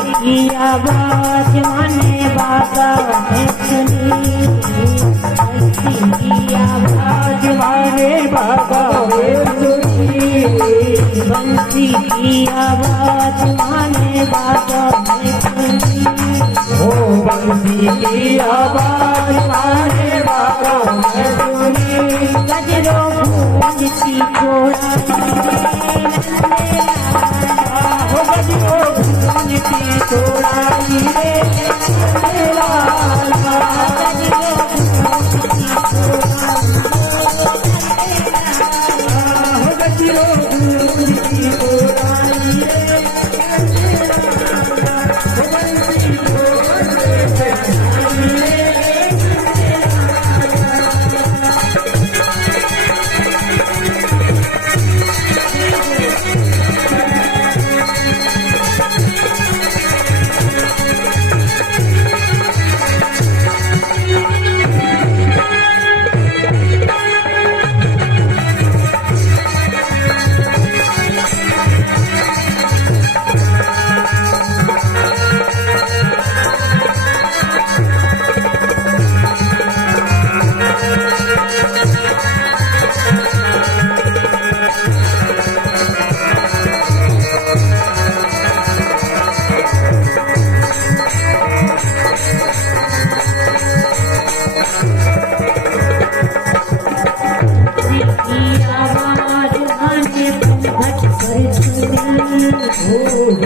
की आवाज माने बाबा है सुनी, बंसी की आवाज माने बाबा है सुनी, बंसी की आवाज माने बाबा है सुनी, ओ बंसी की आवाज माने बाबा है सुनी, गजरो गूंजती घोड़ा तोड़ाई रे लाला, गजरो गूंजती तोड़ाई रे,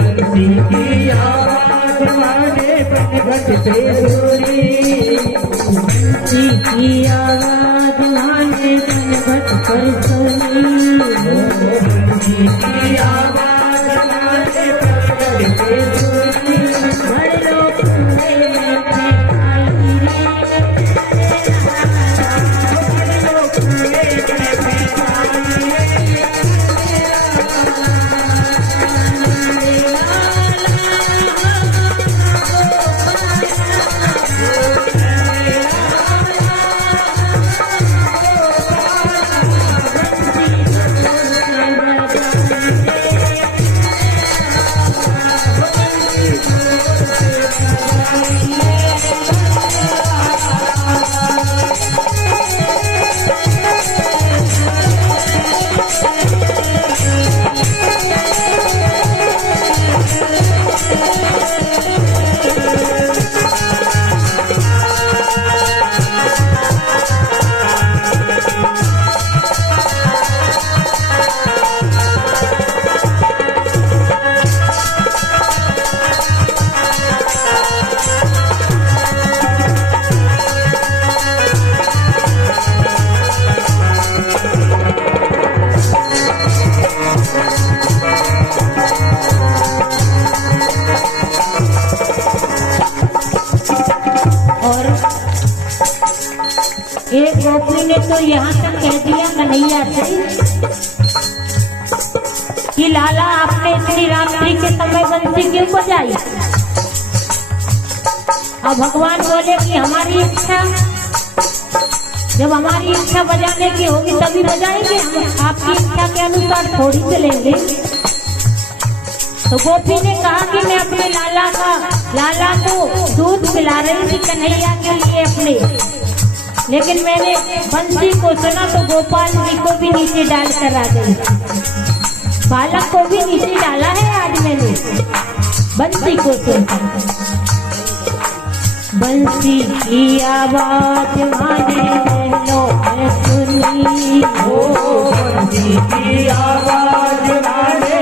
बंसी की आवाज माने पनघट पे सुनी, बंसी की आवाज माने पनघट पर सुनी, बंसी की आवाज माने पनघट पे सुनी, बड़े लोग कुएं में फेंकाई रे, बड़े लोग कुएं में फेंकाई रे, एक गोपी ने तो यहाँ तक कह दिया कन्हैया से कि लाला आपने इतनी रात्रि के समय बंसी क्यों बजाई। अब भगवान बोले कि हमारी इच्छा, जब हमारी इच्छा बजाने की होगी तभी बजाएंगे, हम आपकी इच्छा के अनुसार थोड़ी चलेंगे। तो गोपी ने कहा कि मैं अपने लाला को दूध पिला रही थी कन्हैया के लिए अपने, लेकिन मैंने बंसी को सुना तो गोपाल जी को भी नीचे डाल कर आ गई, बालक को भी नीचे डाला है आज मैंने बंसी को सुनकर। बंसी की आवाज माने लो मैं सुनी, ओ बंसी की आवाज माने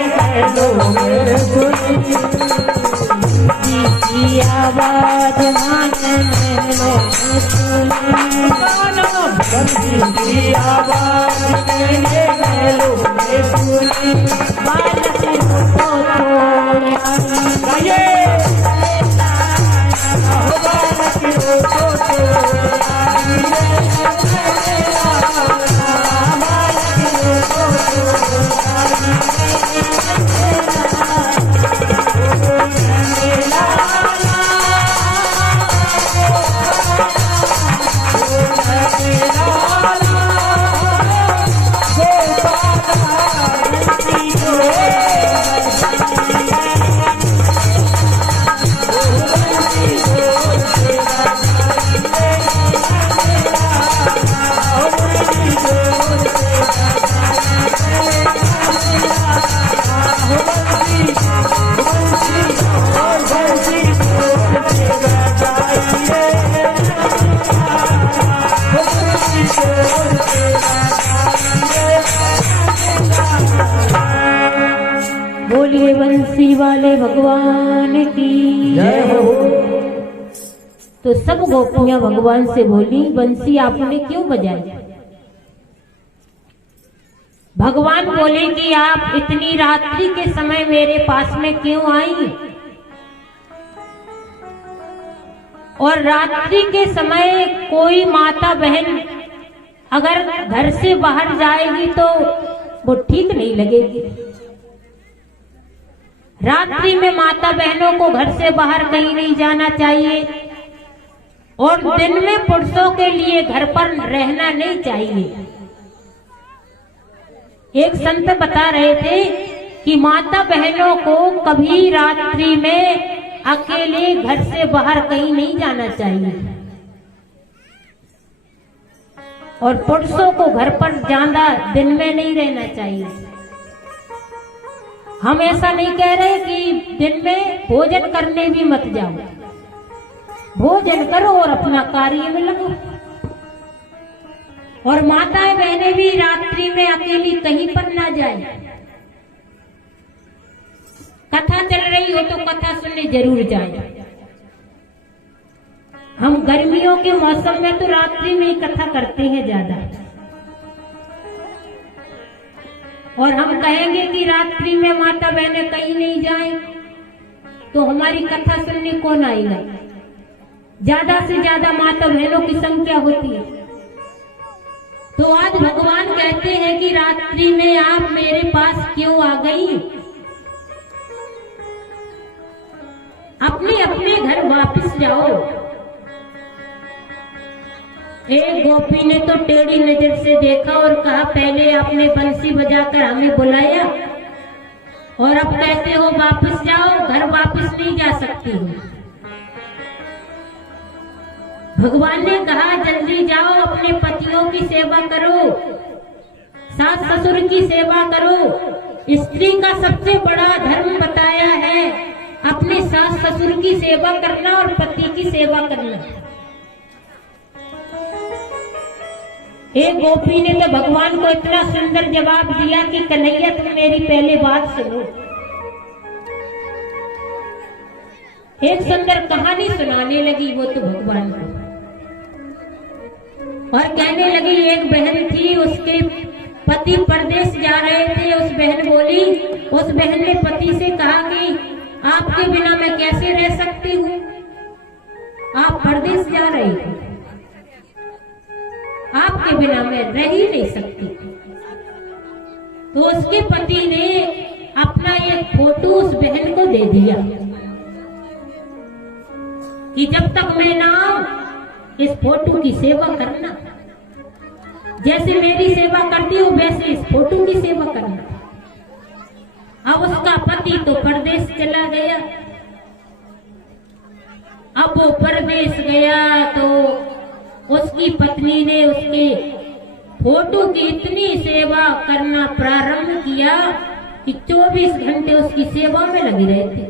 लो मैं सुनी, बंसी की आवाज माने लो मैं सुनी, बंसी की आवाज माने लो मैं सुनी, बालक को छोड़ा गाइए बालक को छोड़ा राधे भगवान की जय हो। तो सब गोपियां भगवान से बोली, बंसी आपने क्यों बजाई? भगवान बोले कि आप इतनी रात्रि के समय मेरे पास में क्यों आई? और रात्रि के समय कोई माता बहन अगर घर से बाहर जाएगी तो वो ठीक नहीं लगेगी। रात्रि में माता बहनों को घर से बाहर कहीं नहीं जाना चाहिए और दिन में पुरुषों के लिए घर पर रहना नहीं चाहिए। एक संत बता रहे थे कि माता बहनों को कभी रात्रि में अकेले घर से बाहर कहीं नहीं जाना चाहिए और पुरुषों को घर पर ज्यादा दिन में नहीं रहना चाहिए। हम ऐसा नहीं कह रहे कि दिन में भोजन करने भी मत जाओ, भोजन करो और अपना कार्य में लगो। और माताएं बहनें भी रात्रि में अकेली कहीं पर ना जाए। कथा चल रही हो तो कथा सुनने जरूर जाए। हम गर्मियों के मौसम में तो रात्रि में ही कथा करते हैं ज्यादा, और हम कहेंगे कि रात्रि में माता बहनें कहीं नहीं जाएं, तो हमारी कथा सुनने कौन आएगा? ज्यादा से ज्यादा माता बहनों की संख्या होती है। तो आज भगवान कहते हैं कि रात्रि में आप मेरे पास क्यों आ गई? अपने अपने घर वापस जाओ। एक गोपी ने तो टेढ़ी नजर से देखा और कहा, पहले आपने बंसी बजाकर हमें बुलाया और अब कहते हो वापस जाओ, घर वापस नहीं जा सकती हो। भगवान ने कहा, जल्दी जाओ, अपने पतियों की सेवा करो, सास ससुर की सेवा करो। स्त्री का सबसे बड़ा धर्म बताया है अपने सास ससुर की सेवा करना और पति की सेवा करना। एक गोपी ने तो भगवान को इतना सुंदर जवाब दिया कि कन्हैया तुम मेरी पहले बात सुनो। एक सुंदर कहानी सुनाने लगी वो तो भगवान को, और कहने लगी एक बहन थी, उसके पति परदेश जा रहे थे। उस बहन ने पति से कहा कि आपके बिना मैं कैसे रह सकती हूँ, आप परदेश जा रहे हैं, आपके बिना मैं रह ही नहीं सकती। तो उसके पति ने अपना एक फोटो उस बहन को दे दिया कि जब तक मैं ना आऊं इस फोटो की सेवा करना, जैसे मेरी सेवा करती हूँ वैसे इस फोटो की सेवा करना। अब उसका पति तो परदेश चला गया। अब वो परदेश गया तो उसकी पत्नी ने उसके फोटो की इतनी सेवा करना प्रारंभ किया कि 24 घंटे उसकी सेवा में लगी रहती।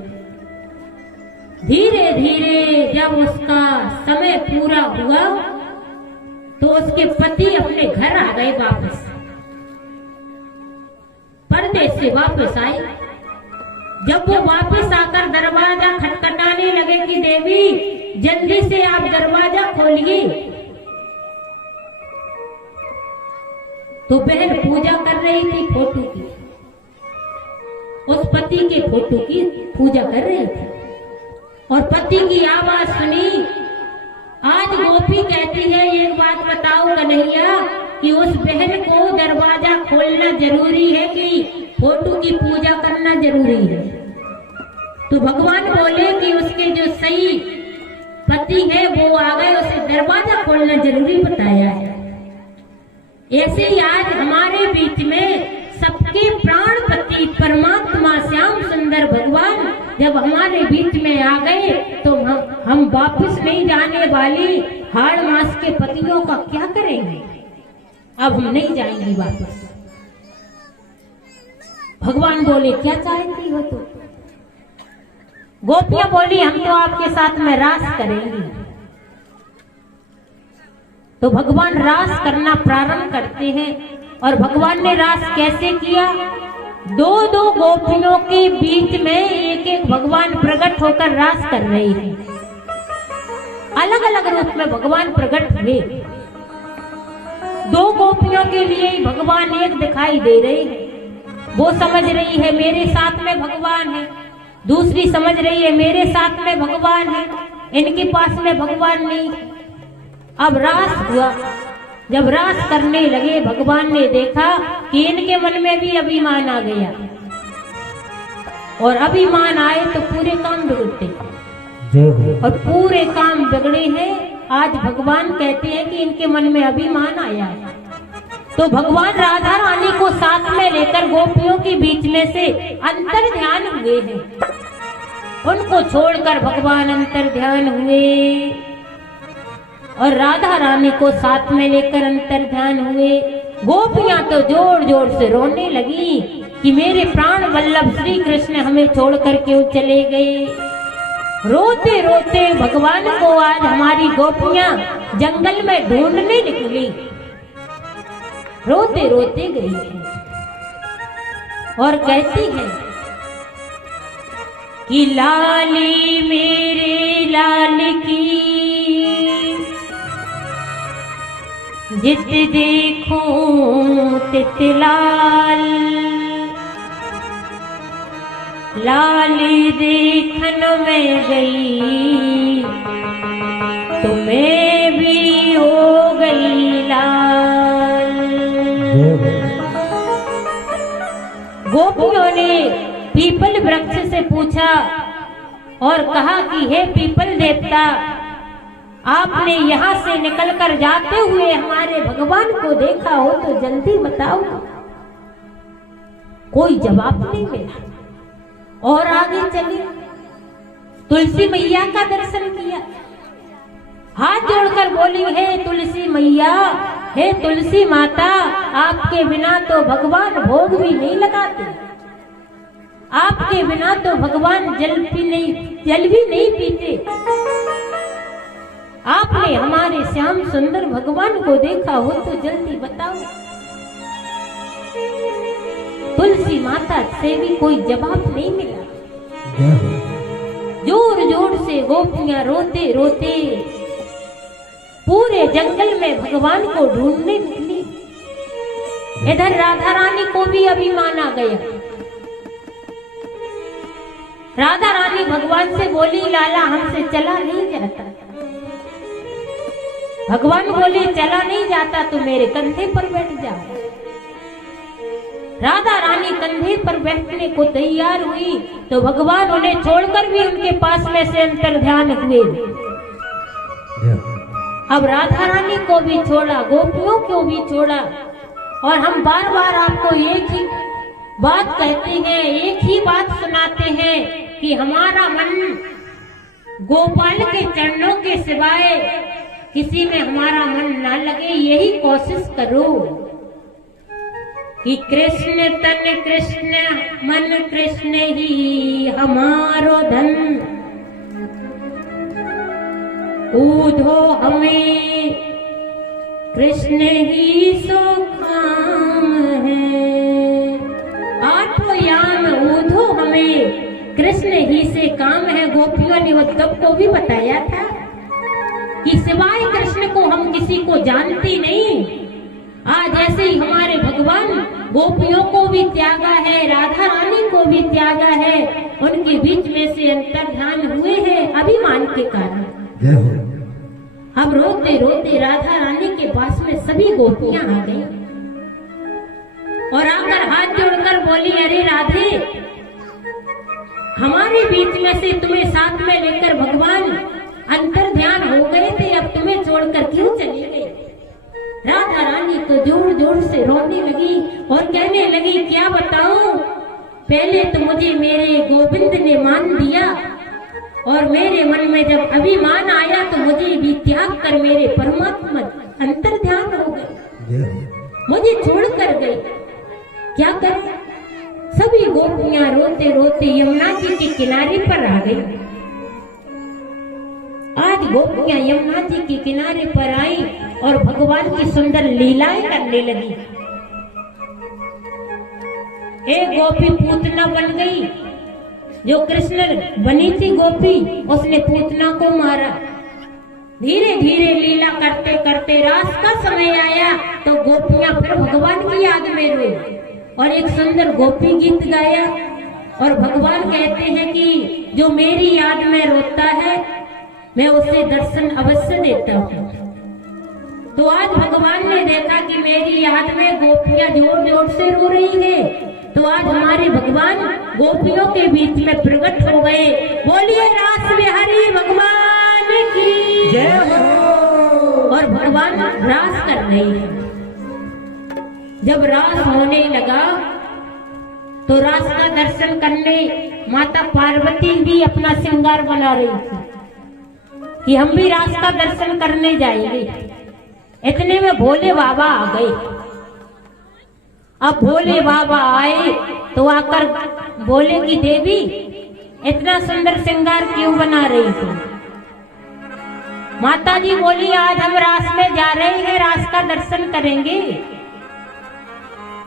धीरे धीरे जब उसका समय पूरा हुआ तो उसके पति अपने घर आ गए वापस, परदेश से वापस आए। जब वो वापस आकर दरवाजा खटखटाने लगे कि देवी जल्दी से आप दरवाजा खोलिए, तो बहन पूजा कर रही थी फोटो की, उस पति के फोटो की पूजा कर रही थी और पति की आवाज सुनी। आज गोपी कहती है एक बात बताओ कन्हैया कि उस बहन को दरवाजा खोलना जरूरी है कि फोटो की पूजा करना जरूरी है? तो भगवान बोले कि उसके जो सही पति है वो आ गए, उसे दरवाजा खोलना जरूरी बताया है। ऐसे ही आज हमारे बीच में सबके प्राणपति परमात्मा श्याम सुंदर भगवान जब हमारे बीच में आ गए तो हम वापस नहीं जाने वाली हाड़ मास के पतियों का क्या करेंगे? अब हम नहीं जाएंगे वापस। भगवान बोले क्या चाहती हो तुम? गोपियां बोली हम तो आपके साथ में रास करेंगी। तो भगवान रास करना प्रारंभ करते हैं। और भगवान ने रास कैसे किया? दो दो गोपियों के बीच में एक एक भगवान प्रकट होकर रास कर रहे हैं। अलग अलग रूप में भगवान प्रकट हुए। दो गोपियों के लिए ही भगवान एक दिखाई दे रहे हैं। वो समझ रही है मेरे साथ में भगवान है, दूसरी समझ रही है मेरे साथ में भगवान है, इनके पास में भगवान नहीं। अब रास हुआ। जब रास करने लगे भगवान ने देखा कि इनके मन में भी अभिमान आ गया, और अभिमान आए तो पूरे काम बिगड़ते, और पूरे काम बिगड़े हैं। आज भगवान कहते हैं कि इनके मन में अभिमान आया है। तो भगवान राधा रानी को साथ में लेकर गोपियों के बीच में से अंतर ध्यान हुए हैं। उनको छोड़कर भगवान अंतर ध्यान हुए और राधा रानी को साथ में लेकर अंतर ध्यान हुए। गोपियां तो जोर जोर से रोने लगी कि मेरे प्राण वल्लभ श्री कृष्ण हमें छोड़कर क्यों चले गए। रोते रोते भगवान को आज हमारी गोपियां जंगल में ढूंढने निकली, रोते रोते गई है और कहती है कि लाली मेरे लाल की जित देखूं तित लाल, लाली देखन में गई तो मैं भी हो गई लाल। गोपियों ने पीपल वृक्ष से पूछा और कहा कि हे पीपल देवता, आपने यहाँ से निकलकर जाते हुए हमारे भगवान को देखा हो तो जल्दी बताओ। कोई जवाब नहीं मिला और आगे चली। तुलसी मैया का दर्शन किया, हाथ जोड़कर बोली हे तुलसी मैया, हे तुलसी माता, आपके बिना तो भगवान भोग भी नहीं लगाते, आपके बिना तो भगवान जल भी नहीं पीते। आपने हमारे श्याम सुंदर भगवान को देखा हो तो जल्दी बताओ। तुलसी माता से भी कोई जवाब नहीं मिला। जोर जोर से गोपियां रोते रोते पूरे जंगल में भगवान को ढूंढने निकली। इधर राधा रानी को भी अभिमान आ गया। राधा रानी भगवान से बोली लाला हमसे चला नहीं जाता। भगवान बोले चला नहीं जाता तो मेरे कंधे पर बैठ जाओ। राधा रानी कंधे पर बैठने को तैयार हुई तो भगवान उन्हें छोड़कर भी उनके पास में से अंतर ध्यान हुए। अब राधा रानी को भी छोड़ा, गोपियों को भी छोड़ा, और हम बार बार आपको एक ही बात कहते हैं, एक ही बात सुनाते हैं कि हमारा मन गोपाल के चरणों के सिवाय किसी में हमारा मन ना लगे। यही कोशिश करो कि कृष्ण तन कृष्ण मन कृष्ण ही हमारो धन, ऊधो हमें कृष्ण ही सो काम है। आठों याम ऊधो हमें कृष्ण ही से काम है। गोपियों ने उद्धव को भी बताया था कि सिवाय कृष्ण को हम किसी को जानती नहीं। आज ऐसे ही हमारे भगवान गोपियों को भी त्यागा है, राधा रानी को भी त्यागा है, उनके बीच में से अंतर्ध्यान हुए हैं अभिमान के कारण। अब रोते रोते राधा रानी के पास में सभी गोपियां आ गई और आकर हाथ जोड़कर बोली अरे राधे, हमारे बीच में से तुम्हें साथ में लेकर भगवान अंतर ध्यान हो गए थे, अब तुम्हें छोड़कर क्यों चली गई। राधा रानी तो जोर जोर से रोने लगी और कहने लगी क्या बताऊं, पहले तो मुझे मेरे गोविंद ने मान दिया और मेरे मन में जब अभिमान आया तो मुझे भी त्याग कर मेरे परमात्मा अंतर ध्यान हो गए, मुझे छोड़ कर गई। क्या कर, सभी गोपियां रोते रोते यमुना जी के किनारे पर आ गई। आज गोपियां यमुना जी के किनारे पर आई और भगवान की सुंदर लीलाएं करने लगी। एक गोपी पूतना बन गई। जो कृष्ण बनी थी गोपी, उसने पूतना को मारा। धीरे धीरे लीला करते करते रास का समय आया तो गोपियां फिर भगवान की याद में रोई और एक सुंदर गोपी गीत गाया। और भगवान कहते हैं कि जो मेरी याद में रोता है मैं उसे दर्शन अवश्य देता हूँ। तो आज भगवान ने देखा कि मेरी याद में गोपियां जोर जोर से रो रही है, तो आज हमारे भगवान गोपियों के बीच में प्रकट हो गए। बोलिए रास बिहारी भगवान की जय हो। और भगवान रास कर रहे हैं। जब रास होने लगा तो रास का दर्शन करने माता पार्वती भी अपना श्रृंगार बना रही थी कि हम भी रास का दर्शन करने जाएंगे। इतने में भोले बाबा आ गए। अब भोले बाबा आए तो आकर बोले कि देवी इतना सुंदर श्रृंगार क्यों बना रही थी? माता जी बोली आज हम रास में जा रहे हैं, रास का दर्शन करेंगे।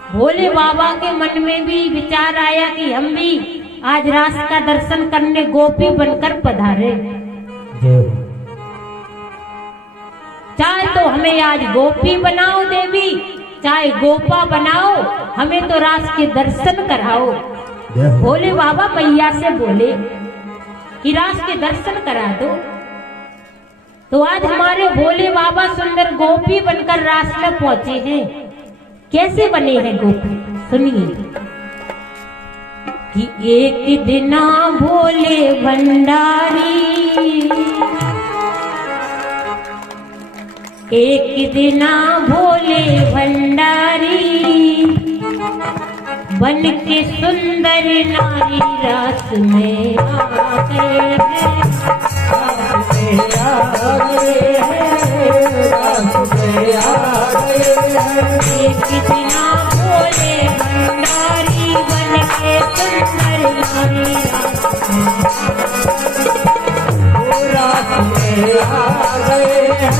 भोले बाबा के मन में भी विचार आया कि हम भी आज रास का दर्शन करने गोपी बनकर पधारे। चाहे तो हमें आज गोपी बनाओ देवी, चाहे गोपा बनाओ, हमें तो रास के दर्शन कराओ। भोले बाबा मैया से बोले कि रास के दर्शन करा दो। तो आज हमारे भोले बाबा सुंदर गोपी बनकर रास में पहुंचे हैं। कैसे बने हैं गोपी सुनिए कि एक दिना भोले भंडारी, एक दिना भोले भंडारी बन के सुंदर नारी रास में आ गए हैं। एक दिना भोले भंडारी बन के सुंदर नारी रास में आ गए हैं।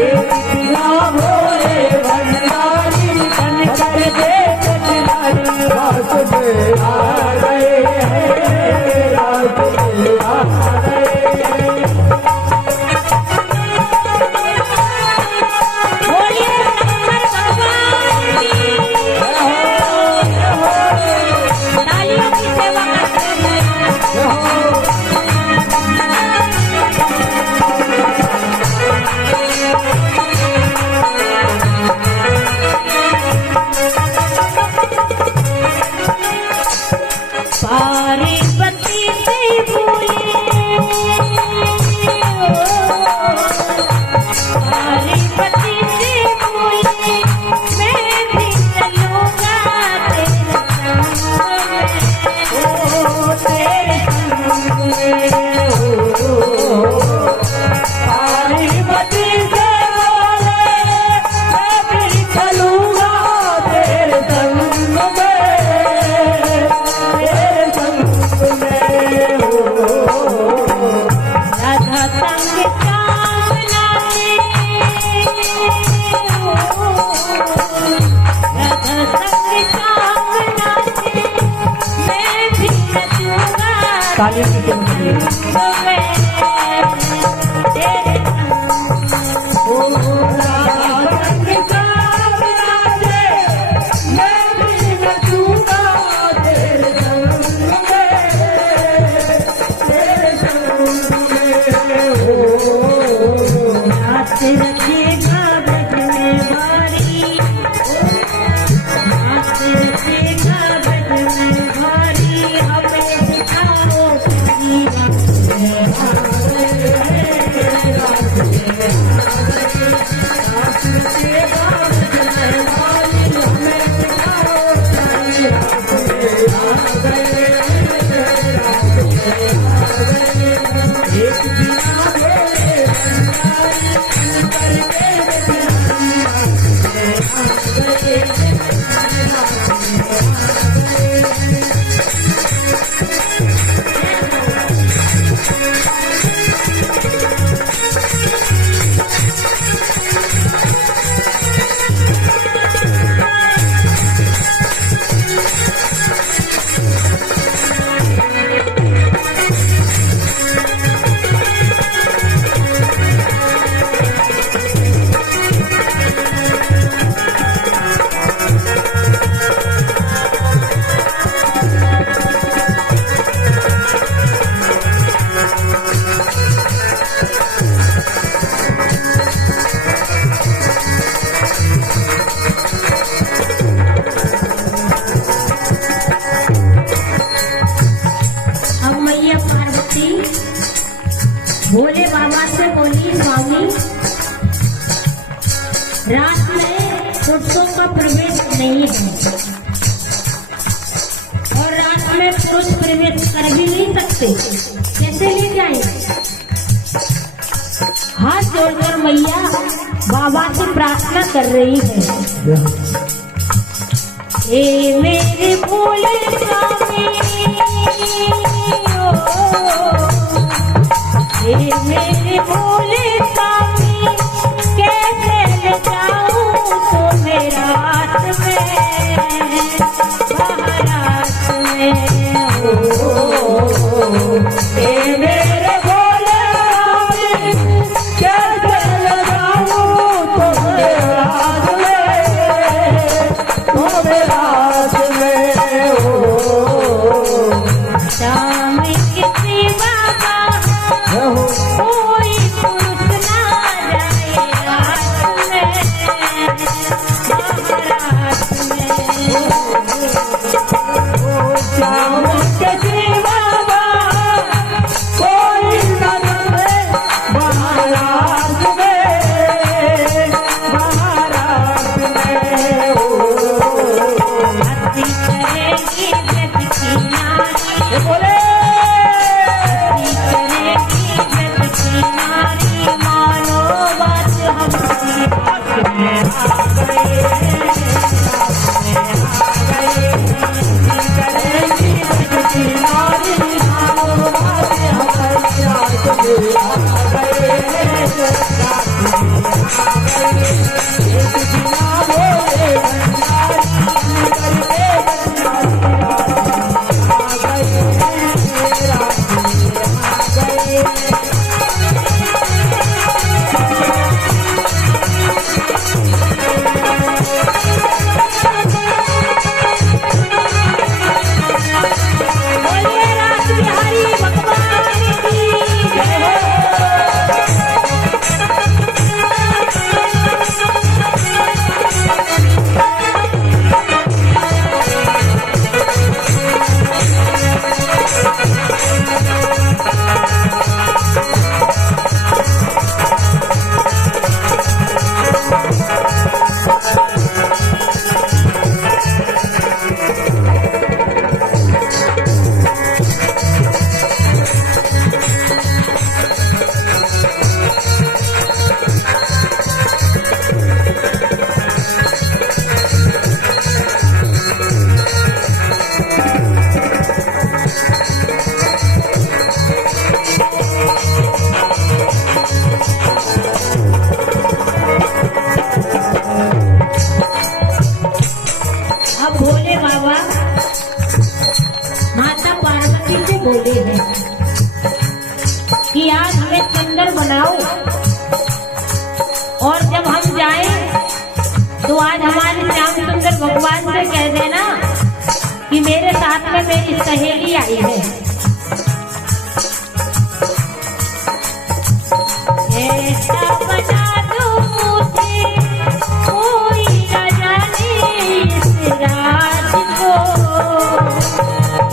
एक दिना भोले भंडारी बन के रास में आ गए हैं। रास में आ गए हैं। ताली की Yeah. भोले बाबा से बोली, स्वामी रात में पुरुषों का प्रवेश नहीं है और रात में पुरुष प्रवेश कर भी नहीं सकते, कैसे ले जाए? हाथ जोड़कर मैया बाबा से प्रार्थना कर रही है, हे मेरे भोले स्वामी, हे मेरे भोले स्वामी, कैसे ले जाऊं तुम्हें रात में, बारात में, हे मेरे भोले स्वामी, कैसे ले जाऊं तुम्हें रात में, तुम्हें रात में, शाम किसी बाबा कोई पुरुष ना जाए रात में, बारात में, श्याम के बाबा कोई न जाए बारात में, बारात में, हंसी करेगी जग की नारी, बोले हंसी करेगी जग की नारी, मानो बात हमारी बात में बोलिए रास बिहारी भगवान की जय हो। अब भोले बाबा माता पार्वती से बोले हैं कि आज हमें सुंदर बनाओ और जब हम जाएं तो आज हमारे श्याम सुंदर भगवान से कह देना कि मेरे साथ में मेरी सहेली आई है। ऐसा बना दो मुझे कोई न जाने इस राज को,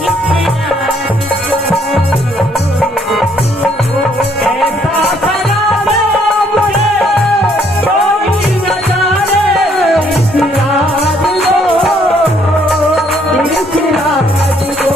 इस राज को। ऐसा बना दो मुझे कोई न जाने इस राज को, इस राज को।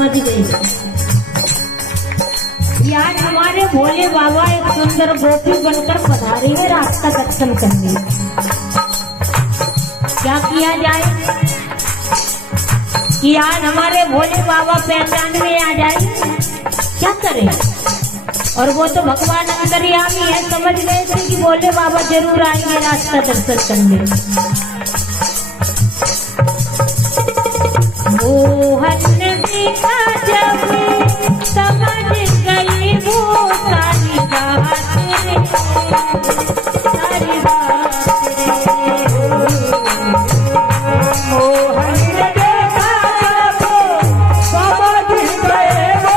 समझ गई। यार हमारे भोले बाबा एक सुंदर गोपी बनकर पधारे हैं रास्ता दर्शन करने। क्या किया जाए कि आज हमारे भोले बाबा पहचान में आ जाए, क्या करें? और वो तो भगवान अंतर्यामी है, समझ गए थे कि भोले बाबा जरूर आएंगे रास्ता दर्शन करने। मोहन देखा जब समझ गई वो सारी बात रे, सारी बात रे। मोहन ने देखा जब समझ गए वो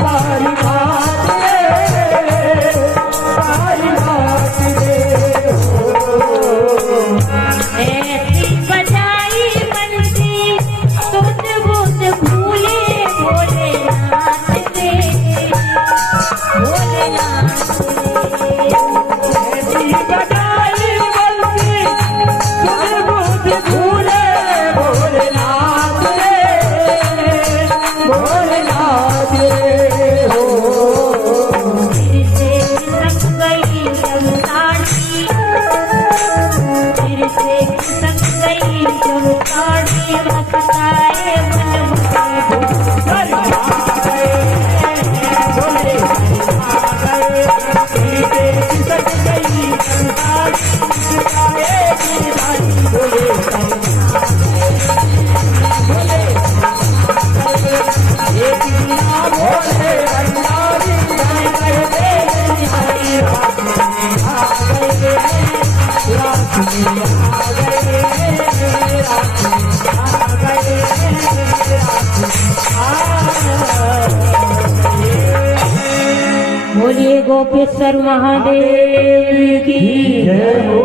सारी बात रे, सारी बात रे। ऐसी बजाई बंसी तुझ बुझ भूले भोलेनाथ रे, भोलेनाथ ऐसी बजाई बंसी तुझ बुझ भूले भोलेनाथ रे, भोलेनाथ रे हो। फिर से खिसक गई जब साड़ी, फिर से खिसक गई जब साड़ी, रखताए मन बोलिए गोपेश्वर महादेव की जय हो।